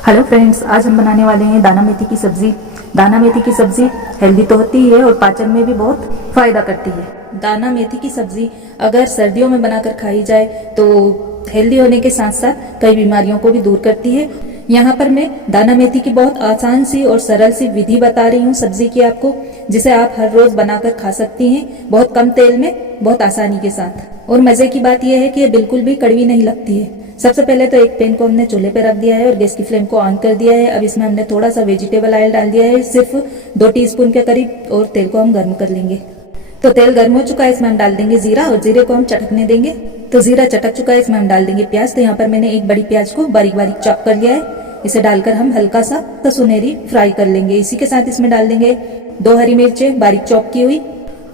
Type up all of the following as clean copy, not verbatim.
Hello friends, आज हम बनाने वाले हैं दाना मेथी की सब्ज़ी। दाना मेथी की सब्ज़ी हेल्दी तो होती ही है और पाचन में भी बहुत फ़ायदा करती है। दाना मेथी की सब्ज़ी अगर सर्दियों में बनाकर खाई जाए तो हेल्दी होने के साथ साथ कई बीमारियों को भी दूर करती है। यहाँ पर मैं दाना मेथी की बहुत आसान सी और सरल सी विधि बता रही हूँ सब्ज़ी की आपको, जिसे आप हर रोज़ बनाकर खा सकती हैं बहुत कम तेल में, बहुत आसानी के साथ। और मज़े की बात यह है कि ये बिल्कुल भी कड़वी नहीं लगती है। सबसे पहले तो एक पैन को हमने चूल्हे पे रख दिया है और गैस की फ्लेम को ऑन कर दिया है। अब इसमें हमने थोड़ा सा वेजिटेबल ऑयल डाल दिया है, सिर्फ 2 टीस्पून के करीब, और तेल को हम गर्म कर लेंगे। तो तेल गर्म हो चुका है, इसमें हम डाल देंगे जीरा और जीरे को हम चटकने देंगे। तो जीरा चटक चुका है, इसमें हम डाल देंगे प्याज। तो यहाँ पर मैंने एक बड़ी प्याज को बारीक बारीक चॉप कर लिया है। इसे डालकर हम हल्का सा सुनहरी फ्राई कर लेंगे। इसी के साथ इसमें डाल देंगे 2 हरी मिर्चें बारीक चॉप की हुई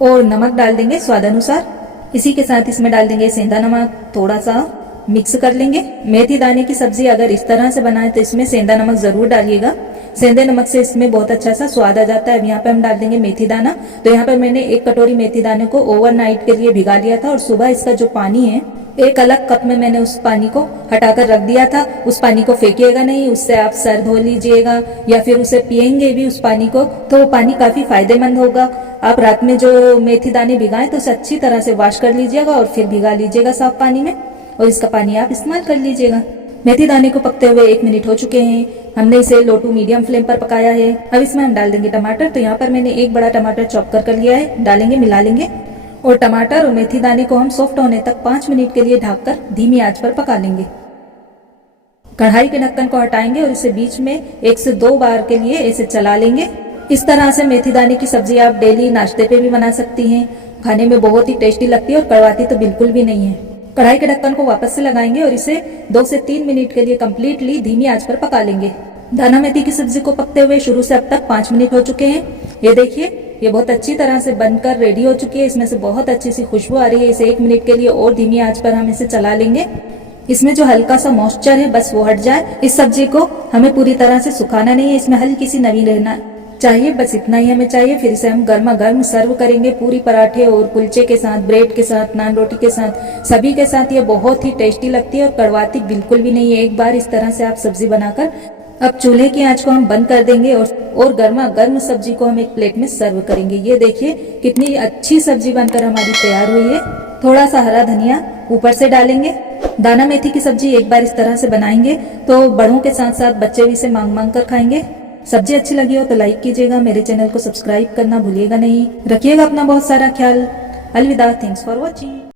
और नमक डाल देंगे स्वाद अनुसार। इसी के साथ इसमें डाल देंगे सेंधा नमक, थोड़ा सा मिक्स कर लेंगे। मेथी दाने की सब्जी अगर इस तरह से बनाए तो इसमें सेंधा नमक जरूर डालिएगा। सेंधे नमक से इसमें बहुत अच्छा सा स्वाद आ जाता है। अब यहाँ पे हम डाल देंगे मेथी दाना। तो यहाँ पे मैंने 1 कटोरी मेथी दाने को ओवरनाइट के लिए भिगा लिया था और सुबह इसका जो पानी है, एक अलग कप में मैंने उस पानी को हटाकर रख दिया था। उस पानी को फेंकिएगा नहीं, उससे आप सर धो लीजिएगा या फिर उसे पियेंगे भी उस पानी को, तो वो पानी काफी फायदेमंद होगा। आप रात में जो मेथी दाने भिगाएं तो उसे अच्छी तरह से वॉश कर लीजिएगा और फिर भिगा लीजिएगा साफ पानी में, और इसका पानी आप इस्तेमाल कर लीजिएगा। मेथी दाने को पकते हुए 1 मिनट हो चुके हैं। हमने इसे लो टू मीडियम फ्लेम पर पकाया है। अब इसमें हम डाल देंगे टमाटर। तो यहाँ पर मैंने 1 बड़ा टमाटर चॉप कर लिया है, डालेंगे, मिला लेंगे। और टमाटर और मेथी दाने को हम सॉफ्ट होने तक 5 मिनट के लिए ढककर धीमी आंच पर पका लेंगे। कढ़ाई के ढक्कन को हटाएंगे और इसे बीच में 1 से 2 बार के लिए इसे चला लेंगे। इस तरह से मेथी दाने की सब्जी आप डेली नाश्ते पे भी बना सकती हैं। खाने में बहुत ही टेस्टी लगती है और कड़वाती तो बिल्कुल भी नहीं है। कढ़ाई के ढक्कन को वापस से लगाएंगे और इसे 2 से 3 मिनट के लिए कम्प्लीटली धीमी आंच पर पका लेंगे। दाना मेथी की सब्जी को पकते हुए शुरू से अब तक 5 मिनट हो चुके हैं। ये देखिए, ये बहुत अच्छी तरह से बनकर रेडी हो चुकी है। इसमें से बहुत अच्छी सी खुशबू आ रही है। इसे 1 मिनट के लिए और धीमी आंच पर हम इसे चला लेंगे। इसमें जो हल्का सा मॉइस्चर है बस वो हट जाए। इस सब्जी को हमें पूरी तरह से सुखाना नहीं है, इसमें हल्की सी नमी रहना चाहिए, बस इतना ही हमें चाहिए। फिर इसे हम गर्मा गर्म सर्व करेंगे पूरी पराठे और कुलचे के साथ, ब्रेड के साथ, नान रोटी के साथ, सभी के साथ। ये बहुत ही टेस्टी लगती है और कड़वाती बिल्कुल भी नहीं है। एक बार इस तरह से आप सब्जी बनाकर अब चूल्हे की आंच को हम बंद कर देंगे और गर्मा गर्म सब्जी को हम एक प्लेट में सर्व करेंगे। ये देखिए कितनी अच्छी सब्जी बनकर हमारी तैयार हुई है। थोड़ा सा हरा धनिया ऊपर से डालेंगे। दाना मेथी की सब्जी एक बार इस तरह से बनाएंगे तो बड़ों के साथ साथ बच्चे भी इसे मांग मांग कर खाएंगे। सब्जी अच्छी लगी हो तो लाइक कीजिएगा, मेरे चैनल को सब्सक्राइब करना भूलिएगा नहीं। रखिएगा अपना बहुत सारा ख्याल। अलविदा, थैंक्स फॉर वॉचिंग।